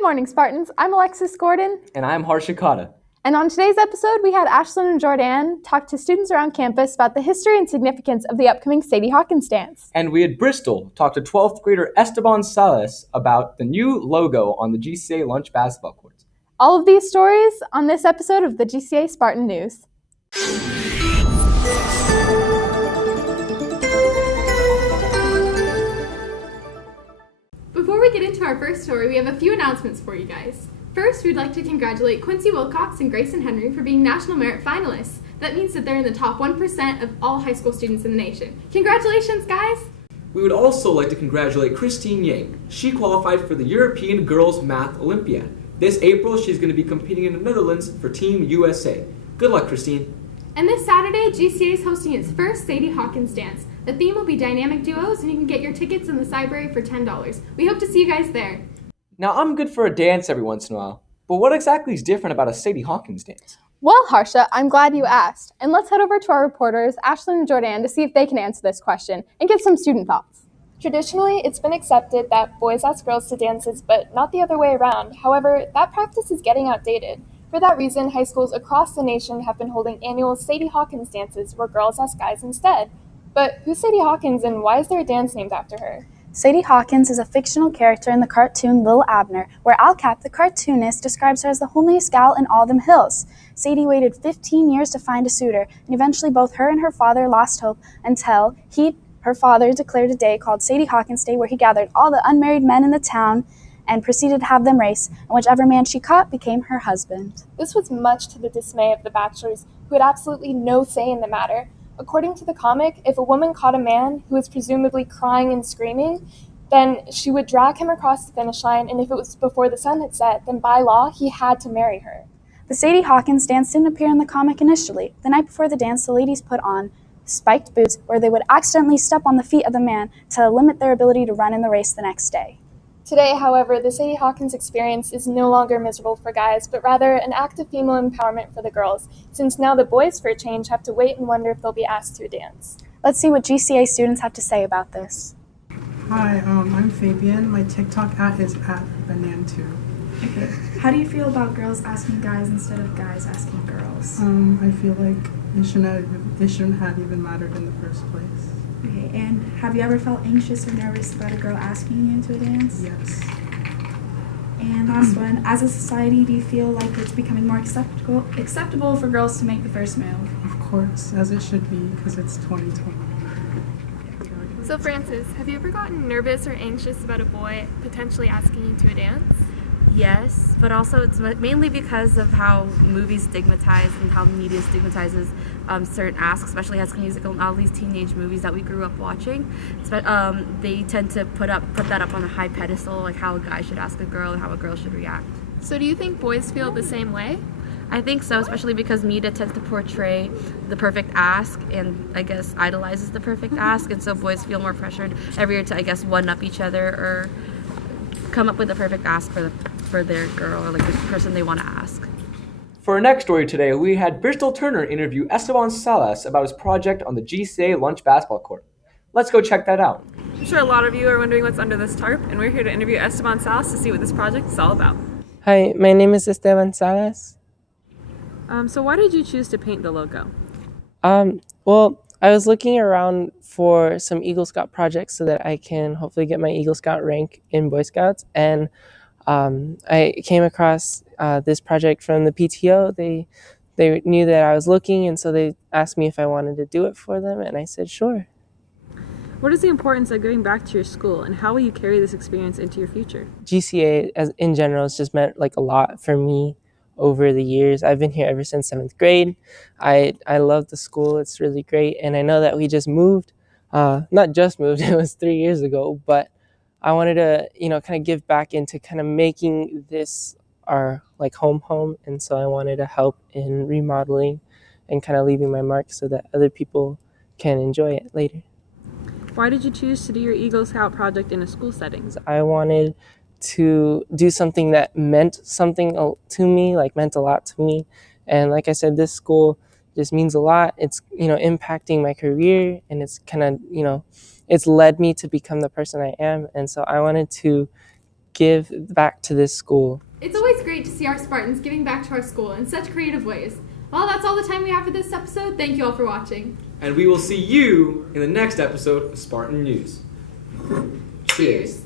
Good morning, Spartans. I'm Alexis Gordon. And I'm Harshikata. And on today's episode, we had Ashlyn and Jordan talk to students around campus about the history and significance of the upcoming Sadie Hawkins dance. And we had Bristol talk to 12th grader Esteban Salas about the new logo on the GCA lunch basketball courts. All of these stories on this episode of the GCA Spartan News. Before we get into our first story, we have a few announcements for you guys. First, we'd like to congratulate Quincy Wilcox and Grayson Henry for being National Merit finalists. That means that they're in the top 1% of all high school students in the nation. Congratulations, guys! We would also like to congratulate Christine Yang. She qualified for the European Girls Math Olympiad. This April, she's going to be competing in the Netherlands for Team USA. Good luck, Christine. And this Saturday, GCA is hosting its first Sadie Hawkins dance. The theme will be dynamic duos, and you can get your tickets in the library for $10. We hope to see you guys there. Now, I'm good for a dance every once in a while, but what exactly is different about a Sadie Hawkins dance? Well, Harsha, I'm glad you asked. And let's head over to our reporters, Ashlyn and Jordan, to see if they can answer this question and get some student thoughts. Traditionally, it's been accepted that boys ask girls to dances, but not the other way around. However, that practice is getting outdated. For that reason, high schools across the nation have been holding annual Sadie Hawkins dances where girls ask guys instead. But who's Sadie Hawkins and why is there a dance named after her? Sadie Hawkins is a fictional character in the cartoon Lil Abner, where Al Cap, the cartoonist, describes her as the homeliest gal in all them hills. Sadie waited 15 years to find a suitor, and eventually both her and her father lost hope until her father declared a day called Sadie Hawkins Day, where he gathered all the unmarried men in the town and proceeded to have them race, and whichever man she caught became her husband. This was much to the dismay of the bachelors, who had absolutely no say in the matter. According to the comic, if a woman caught a man who was presumably crying and screaming, then she would drag him across the finish line, and if it was before the sun had set, then by law, he had to marry her. The Sadie Hawkins dance didn't appear in the comic initially. The night before the dance, the ladies put on spiked boots where they would accidentally step on the feet of the man to limit their ability to run in the race the next day. Today, however, the Sadie Hawkins experience is no longer miserable for guys, but rather an act of female empowerment for the girls, since now the boys, for a change, have to wait and wonder if they'll be asked to a dance. Let's see what GCA students have to say about this. Hi, I'm Fabian. My TikTok is @banan2. Okay. How do you feel about girls asking guys instead of guys asking girls? I feel like it shouldn't have even mattered in the first place. Okay, and have you ever felt anxious or nervous about a girl asking you to a dance? Yes. And last one, as a society, do you feel like it's becoming more acceptable for girls to make the first move? Of course, as it should be, because it's 2020. So Francis, have you ever gotten nervous or anxious about a boy potentially asking you to a dance? Yes, but also it's mainly because of how movies stigmatize and how media stigmatizes certain asks, especially High School Musical and all these teenage movies that we grew up watching. They tend to put that up on a high pedestal, like how a guy should ask a girl and how a girl should react. So do you think boys feel the same way? I think so, especially because media tends to portray the perfect ask and I guess idolizes the perfect ask, and so boys feel more pressured every year to, I guess, one-up each other or come up with the perfect ask for their girl or like the person they want to ask. For our next story today, we had Bristol Turner interview Esteban Salas about his project on the GCA lunch basketball court. Let's go check that out. I'm sure a lot of you are wondering what's under this tarp, and we're here to interview Esteban Salas to see what this project is all about. Hi, my name is Esteban Salas. So why did you choose to paint the logo? Well, I was looking around for some Eagle Scout projects so that I can hopefully get my Eagle Scout rank in Boy Scouts, and I came across this project from the PTO. They knew that I was looking, and so they asked me if I wanted to do it for them, and I said sure. What is the importance of giving back to your school, and how will you carry this experience into your future? GCA in general has just meant like a lot for me over the years. I've been here ever since 7th grade. I love the school. It's really great, and I know that we just moved. Not just moved, it was 3 years ago, but I wanted to, kind of give back into kind of making this our like home, and so I wanted to help in remodeling and kind of leaving my mark so that other people can enjoy it later. Why did you choose to do your Eagle Scout project in a school setting? I wanted to do something that meant something to me, like meant a lot to me, and like I said, this school just means a lot. It's impacting my career, and it's kind of it's led me to become the person I am, and so I wanted to give back to this school. It's always great to see our Spartans giving back to our school in such creative ways. Well, that's all the time we have for this episode. Thank you all for watching. And we will see you in the next episode of Spartan News. Cheers.